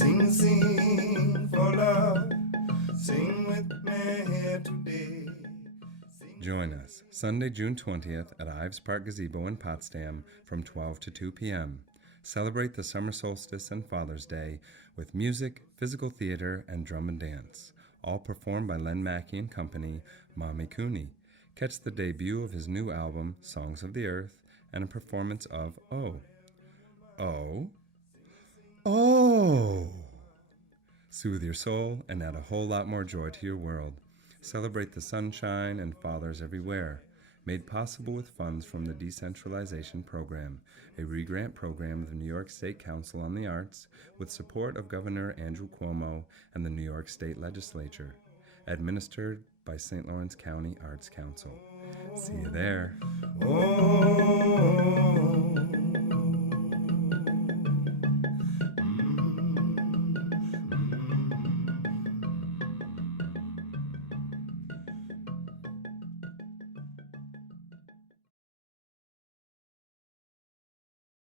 Sing, sing for love. Sing with me here today. Join us Sunday, June 20th at Ives Park Gazebo in Potsdam from 12 to 2 p.m. Celebrate the summer solstice and Father's Day with music, physical theater, and drum and dance, all performed by Len Mackey and Company, Mommy Cooney. Catch the debut of his new album, Songs of the Earth, and a performance of Oh. Oh. Oh. Soothe your soul and add a whole lot more joy to your world. Celebrate the sunshine and fathers everywhere. Made possible with funds from the Decentralization Program, a re-grant program of the New York State Council on the Arts, with support of Governor Andrew Cuomo and the New York State Legislature. Administered by St. Lawrence County Arts Council. See you there. Oh.